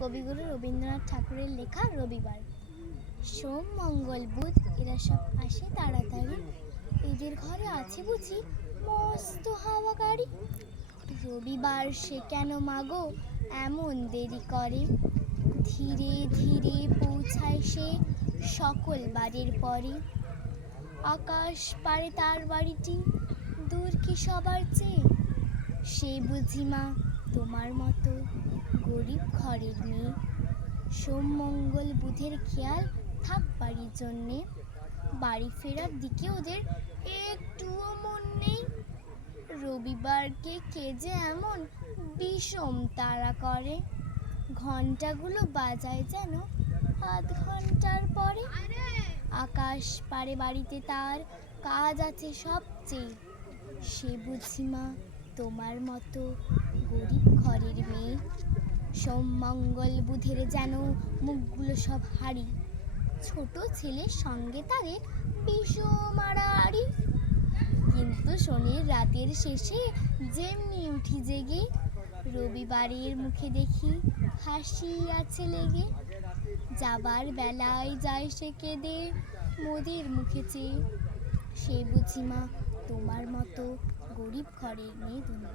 কবিগুরু রবীন্দ্রনাথ ঠাকুরের লেখা রবিবার। সোম, মঙ্গল, বুধ এরা সব আসে তাড়াতাড়ি, এদের ঘরে আছে বুঝি মস্ত হাওয়া গাড়ি। রবিবার সে কেন মাগো এমন দেরি করে, ধীরে ধীরে পৌঁছায় সে সকল বাড়ির পরে। আকাশ পারে তার বাড়িটি দূর কি সবার চেয়ে, সে বুঝি মা তোমার মতো গরিব ঘরের মেয়ে। সোম, মঙ্গল, বুধের খেয়াল থাক বাড়ির জন্যে, বাড়ি ফেরার দিকে ওদের একটুও মন নেই। রবিবারকে কে যে এমন বিষম তাড়া করে, ঘন্টাগুলো বাজায় যেন আধ ঘন্টার পরে। আকাশ পারে বাড়িতে তার কাজ আছে সবচেয়ে, সে বুঝি মা তোমার মতো গরিব ঘরের মেয়ে। সোম, মঙ্গল, বুধের যেন মুখগুলো সব হাড়ি, ছোট ছেলের সঙ্গে তাদের বিষম আড়াআড়ি। কিন্তু শনির রাতের শেষে যেমনি উঠি জেগে, রবিবারের মুখে দেখি হাসি আছে লেগে। যাবার বেলায় যায় সে কেঁদে মোদের মুখে চেয়ে, সে বুঝি মা তোমার মতো গরিব ঘরের মেয়ে তুমি।